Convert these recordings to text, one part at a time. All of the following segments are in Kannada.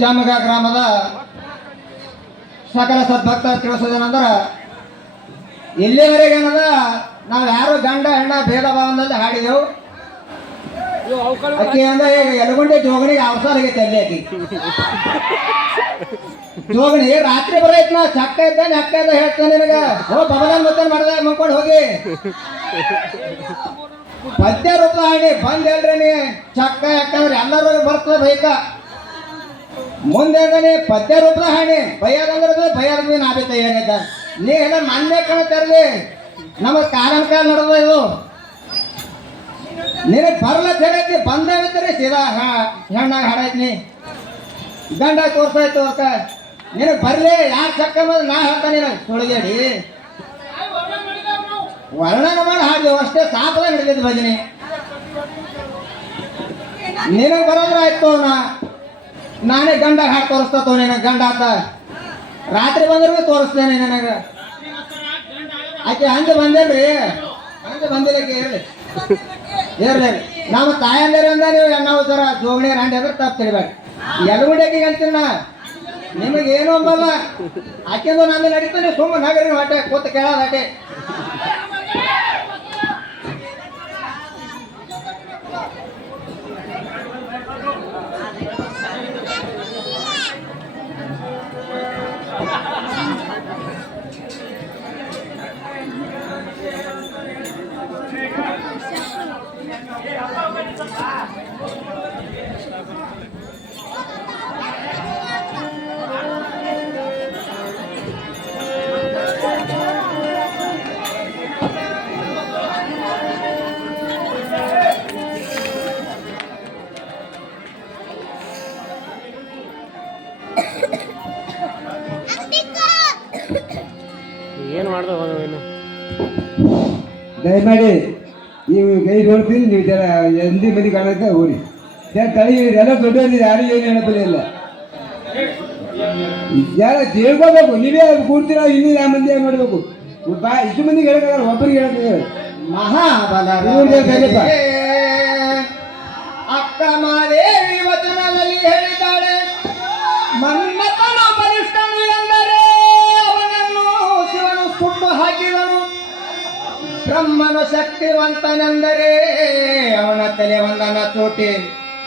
ಜಾಮಗ ಗ್ರಾಮದ ಸಕಲ ಸದ್ಭಕ್ತ ತಿಳಿಸೋದೇನಂದ್ರ ಇಲ್ಲಿವರೆಗೆ ಏನದ ನಾವು ಯಾರು ಗಂಡ ಹೆಣ್ಣ ಭೇದ ಭಾವದಲ್ಲಿ ಹಾಡಿದೆವು. ಅಕ್ಕಿ ಅಂದ್ರೆ ಈಗ ಎಡಗುಂಡೆ ಜೋಗಣಿಗೆ ಅವಸರ ಆಗೈತೆ ಅಲ್ಲಿ ಆಕಿ ಜೋಗಣಿ ರಾತ್ರಿ ಬರೈತ್ ನಾ ಚಕ್ಕ ಇದ್ದಾನೆ ಅಕ್ಕ ಇದ್ದ ಹೇಳ್ತಾನೆ ನಿನಗ ಹೋ ಬಬಲನ್ ಮತ್ತನ್ ಮಾಡ್ದೆ ಮುನ್ಕೊಂಡು ಹೋಗಿ ಪದ್ಯ ರೂಪ ಹಾಡಿ ಬಂದ್ ಹೇಳ್ರಿ ಚಕ್ಕ ಯಾಕಂದ್ರೆ ಎಲ್ಲರೂ ಬರ್ತದೆ ಬೈಕ ಮುಂದೆ ನೀ ಪದ್ಯ ರೂಪದ ಹಾಡಿ ಬೈಯಾದಂದ್ರೆ ಬೈಯಾದ ನಾಬಿತ ಏನಿದ್ದ ನೀ ಎಲ್ಲ ಮನ್ನೆ ಕಾಣ್ತಾರಲಿ ನಮ್ಮ ಕಾರಣ ನಡೆದ ಇದು ನಿನಗೆ ಬರ್ಲತ್ ಹೇಳೈತಿ ಬಂದೇವಿದ್ರಿ ಸೀದಾ ಹೆಣ್ಣಾಗ ಹಾಡೈತಿ ಗಂಡ ತೋರ್ಸಾಯ್ತು ಅಕ್ಕ ನಿನಗೆ ಬರ್ಲಿ ಯಾರು ಚಕ್ಕ ನಾ ಹೇಳ್ತಾ ನೀನು ತೊಳಗೇಡಿ ವರ್ಣನ ಮಾಡಿ ಹಾಡಿದೆವು ಅಷ್ಟೇ ಸಾಕದಾಗ ಹಿಡಿದಿದ್ದು ಭಜನೆ ನಿನಗೆ ಬರೋದ್ರ ಆಯ್ತು ನಾನೇ ಗಂಡ ಹಾಡು ತೋರಿಸ್ತಾತೋ ನಿನಗೆ ಗಂಡ ಆತ ರಾತ್ರಿ ಬಂದ್ರೂ ತೋರಿಸ್ತೇನೆ ನನಗೆ ಆಕೆ ಹಂಗೆ ಬಂದೇನ್ರಿ ಹಂಗೆ ಬಂದಿಲ್ಲ ಹೇಳಿ ಹೇಳಿ ನಮ್ಮ ತಾಯಂದಿರಿಂದ ನೀವು ನಾವು ಸರ ಜೋಗಣಿ ರಾಂಡಿ ಅಂದ್ರೆ ತಪ್ಪು ತಿಳಿಬೇಡಿ ಎಡಗುಂಡಿಗೆ ಅಂತೀನಿ ನಾ ನಿಮಗೆ ಏನು ಅಂಬಲ್ಲ ಆಕೆಂದು ನಾನು ನಡೀತಾನೆ ಸುಮ್ಮನೆ ನಗರಿ ಹೊಟ್ಟೆ ಕೂತು ಕೇಳೋದು ಅಟೆ ಏನು ಮಾಡ್ದ ದಯಮಾಡಿ ನೀವು ಕೈ ನೋಡ್ತೀನಿ ನೀವು ಜನ ಎಂದಿ ಮಂದಿ ಕಾಣಕ್ಕೆ ಹೋಗಿ ತಳಿ ಎಲ್ಲ ದೊಡ್ಡವರಿದೆ ಯಾರು ಏನು ಹೇಳಬಲ್ಲ ಯಾರ ತಿಳ್ಕೋಬೇಕು ನೀವೇ ಕೂಡ್ತೀರ ಇನ್ನೂ ಯಾವ ಮಂದಿ ಏನು ಮಾಡಬೇಕು ಇಷ್ಟು ಮಂದಿಗೆ ಹೇಳಕ್ಕಾಗಲ್ಲ ಒಬ್ಬರಿಗೆ ಹೇಳಕ್ಕೆ ಮಹಾಬಲ ಅಕ್ಕ ಮಾದೇವಿ ವಚನದಲ್ಲಿ ಹೇಳಿದ್ದಾಳೆ ಮನ್ಮಥನ ಬಲಿಷ್ಠನು ಎಂದರೆ ಅವನನ್ನು ಶಿವನು ಸುಟ್ಟು ಹಾಕಿದನು ಬ್ರಹ್ಮನು ಶಕ್ತಿವಂತನೆಂದರೆ ಅವನ ತಲೆ ಒಂದನ್ನು ಚೂಟಿ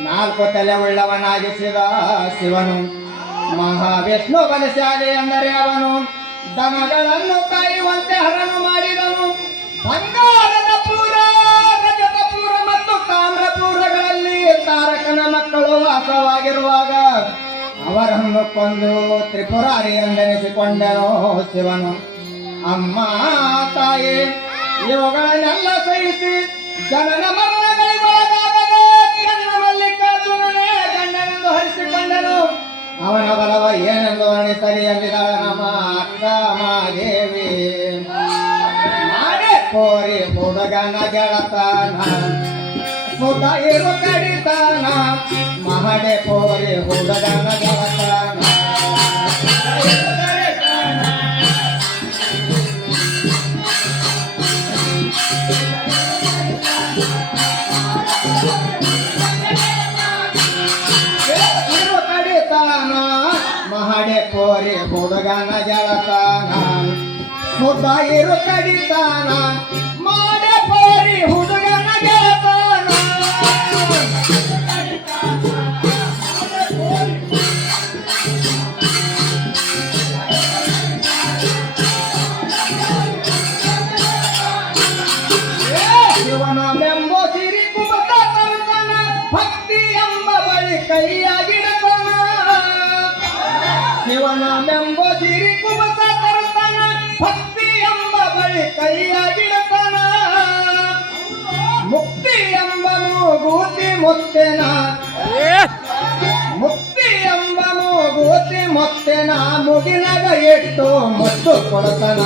4 ತಲೆ ಉಳ್ಳವನಾಗಿಸಿದ ಶಿವನು ಮಹಾವಿಷ್ಣು ಬಲಶಾಲಿ ಎಂದರೆ ಅವನು ದನಗಳನ್ನು ಕಾಯುವಂತೆ ಹರನು ಮಾಡಿದನು ಬಂಗಾರದ ಪೂರ ರಜತ ಪೂರ ಮತ್ತು ತಾಮ್ರಪೂರಗಳಲ್ಲಿ ತಾರಕನ ಮಕ್ಕಳು ವಾಸವಾಗಿರುವಾಗ ಅವರನ್ನು ಕೊಂದು ತ್ರಿಪುರಾರಿ ಎಂದೆನಿಸಿಕೊಂಡನು ಶಿವನು ಅಮ್ಮ ತಾಯಿ ಇವುಗಳನ್ನೆಲ್ಲ ಸಹಿಸಿ ಜನನ ಮರಣಗಳಿಗೊಳಗಾಗದೆ ಚನ್ನ ಮಲ್ಲಿಕಾರ್ಜುನನೇ ಗಂಡನೆಂದು ಹರಿಸಿಕೊಂಡನು ಅವನ ಬಲವ ಏನೆಂದು ವರ್ಣಿಸಲಿ ಎಂದಿದ್ದಾಳೆ ನಮ್ಮ ಅಕ್ಕ ಮಾದೇವಿ ಮಾಡೆ ಕೋರಿ ಹುಡುಗನ ಗೆಳತನ ಸುತ ಇರು ಕಡಿತಾನ ಮಹಡೆ ಕೋರಿ ಹುಡುಗನ ಗೆಳತನ ಮಹಡೆ ಕೋರಿ ಹುಡುಗನ ಗೆಳತನ ಸುತ ಇರು ಕಡಿತಾನ ಮಾಡೆ ಕೋರಿ ಹುಡುಗನ ಗೆಳತನ ಶಿವನವೆಂಬ ಸಿರಿ ಕುಮತ ತರುತನ ಭಕ್ತಿ ಎಂಬ ಬಳಿ ಕೈಯಾಗಿಡತನ ಶಿವನವೆಂಬ ಸಿರಿ ಕುಮತ ತರುತನ ಭಕ್ತಿ ಎಂಬ ಬಳಿ ಕೈಯಾಗಿಡತನ ಮುಕ್ತಿ ಎಂಬ ಮೂಗೂತಿ ಮುತ್ತೆನ ಮುಕ್ತಿ ಎಂಬ ಮೂಗೂತಿ ಮುತ್ತೆನ ಮುಗಿನಗ ಇಟ್ಟು ಮುತ್ತು ಕೊಡತನ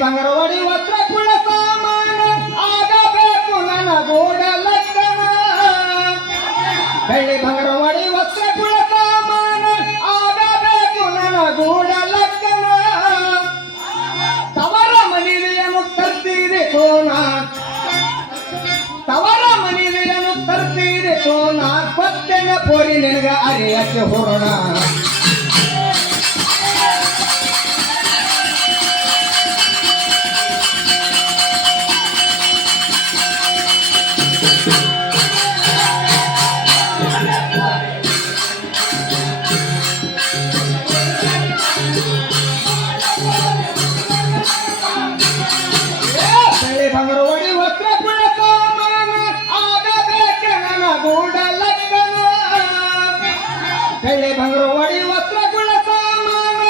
ಬಂಗಾರ ಒಡಿ ವಸ್ತ್ರ ಕುಳ ಸಾಮಾನ ಆಗಬೇಕು ನನಗೂ ಬೆಳ್ಳಿ ಬಂಗಾರ ಒಡಿ ವಸ್ತ್ರ ಕುಳ ಸಾಮಾನ ಆಗಬೇಕು ನನಗೂಡ ಲಗ್ನ ತವರ ಮನಿದೆಯನ್ನು ತರ್ತೀರಿ ಕೋನ ತವರ ಮನಿದೆಯನ್ನು ತರ್ತೀರಿ ಕೋನ ಪತ್ತೆನ ಪೋರಿ ನಿನಗ ಅರಿಯಕ್ಕೆ ಹೊರಣ ಬಂಗಾರ ಒಡಿ ವಸ್ತ್ರ ಕುಳ ಸಾಮಾನ ಆಗಬೇಕೆ ನನಗೂಡ ಲಗ್ನ ಬೆಳ್ಳಿ ಬಂಗಾರ ಒಡಿ ವಸ್ತ್ರ ಕುಳ ಸಾಮಾನ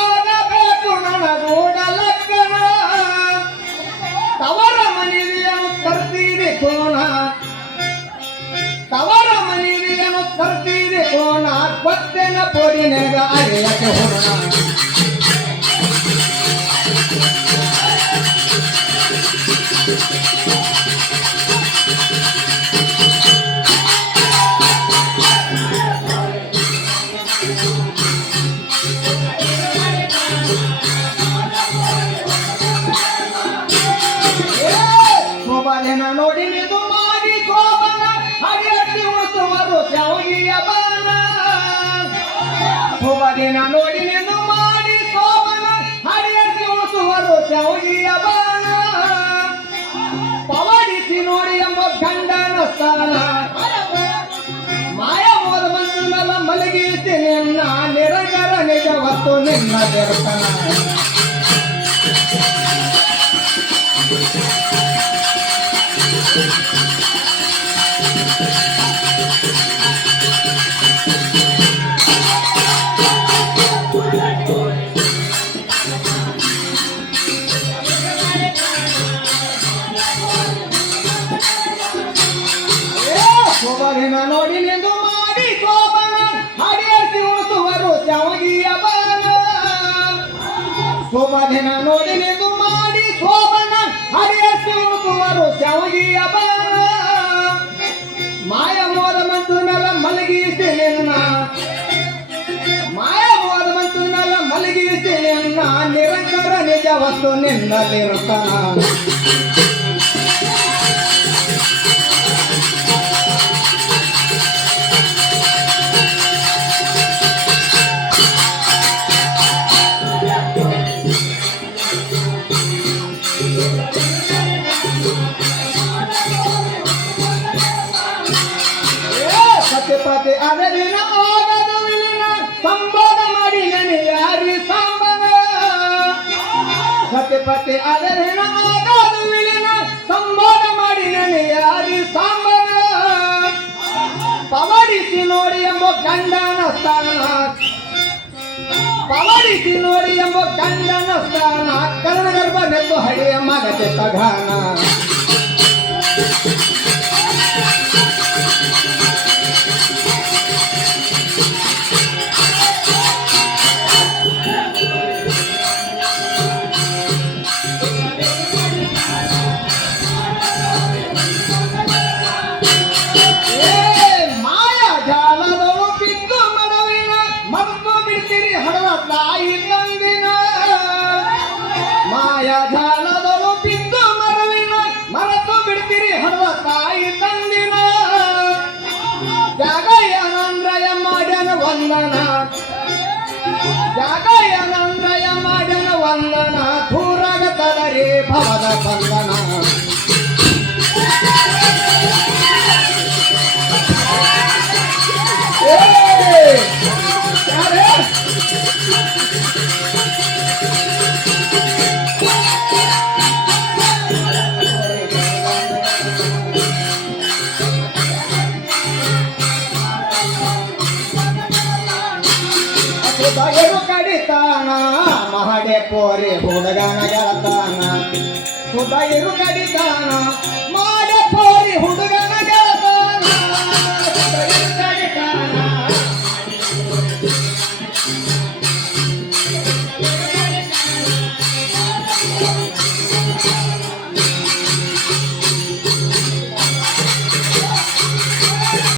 ಆಗಬೇಕು ನನಗೂಡ ಲಗ್ನ ತವರ ಮನಿದೆಯನ್ನು ತರ್ತೀರಿ ಕೋನ ತವರ ಮನಿದೆಯನ್ನು ತರ್ತೀರಿ ಕೋನ ಕೊತ್ತೆನ ಪೋರಿ ನೆಗ ಅರಿಯಕ್ಕೆ ಹೊರಣ ಶೋಭಾದೇನ ನೋಡಿ ನಿದು ಮಾಡಿ ಶೋಭನ ಹರಿಯಟ್ಟಿ ಉಳಿಸುವರು ಶಾವಿಗೆಯ ಬಾನ ಶೋಭಾದೇನ ನೋಡಿ ನಿದು ಮಾಡಿ ಶೋಭನ ಹರಿಯಟ್ಟಿ ಉಳಿಸುವರು ಶಾವಿಗೆಯ ಬಾನ ಪವಡಿಸಿ ನೋಡಿ ಎಂಬ ಗಂಡನ ಸ್ಥಾನ ಮಾಯ ಮೋದ ಬಂದ ಮಲಗಿಸಿ ನಿನ್ನ ನಿರಂತರ ನಿಜ ವಸ್ತು ನಿನ್ನ ದರ್ಶನ ಶೋಭನ ನೋಡಿ ನಿಂದು ಮಾಡಿ ಶೋಭನ ಹರಿಯಸಿ ಉಳಿಸುವರು ಶಾವಿಗೆಯ ಬಾನ ಶೋಭನ ನೋಡಿ ನಿಂದು ಮಾಡಿ ಶೋಭನ ಹರಿಯಸಿ ಉಳಿಸುವರು ಶಾವಿಗೆಯ ಬಾನ ಮಾಯ ಮೋದ ಮಂತುನಲ್ಲ ಮಲಗಿಸಿ ನಿನ್ನ ಮಾಯ ಮೋದ ಮಂತುನಲ್ಲ ಮಲಗಿಸಿ ನಿನ್ನ ನಿರಂತರ ನಿಜ ವಸ್ತು ನಿನ್ನಲ್ಲಿರುತ್ತಾನ ಸತ್ಯಪತಿ ಅದರಿನ ಆಗದು ವಿಲಿನ ಸಂಬೋಧ ಮಾಡಿ ನನಗೆ ಯಾರಿ ಸಂಬಂಧ ಸತ್ಯಪತಿ ಅದರಿನ ಆಗದು ವಿಲಿನ ಸಂಬೋಧ ಮಾಡಿ ನನಗೆ ಯಾರಿ ಸಂಬಂಧ ಪವಡಿಸಿ ನೋಡಿ ಎಂಬ ಗಂಡನ ಸ್ಥಾನ ಪವಡಿಸಿ ನೋಡಿ ಎಂಬ ಗಂಡನ ಸ್ಥಾನ ಕರ್ಣಗರ್ಭ ನೆತ್ತು ಹಡಿಯ ಮಗತೆ ಸಗಾನ ಜಾಲದಳು ಬಿದ್ದು ಮರವಿನ ಮರೆತು ಬಿಡ್ತೀರಿ ಹಡವ ತಾಯಿ ತಂದಿನ ಜಾಗಯ್ಯನಂದ್ರಯ ಮಾಡ್ಯನ ವಂದನ ಜಾಗಯ್ಯನಂದ್ರಯ ಮಾಡ್ಯನ ವಂದನ ದೂರಾಗತದರಿ ಭವದ ಬಂಧನ ಸುಧೆರು ಕಡಿತಾನ ಮಹಡೆ ಪೋರಿ ಹುಡುಗನ ಗೆಳತಾನ ಸುಧೆರು ಕಡಿತಾನ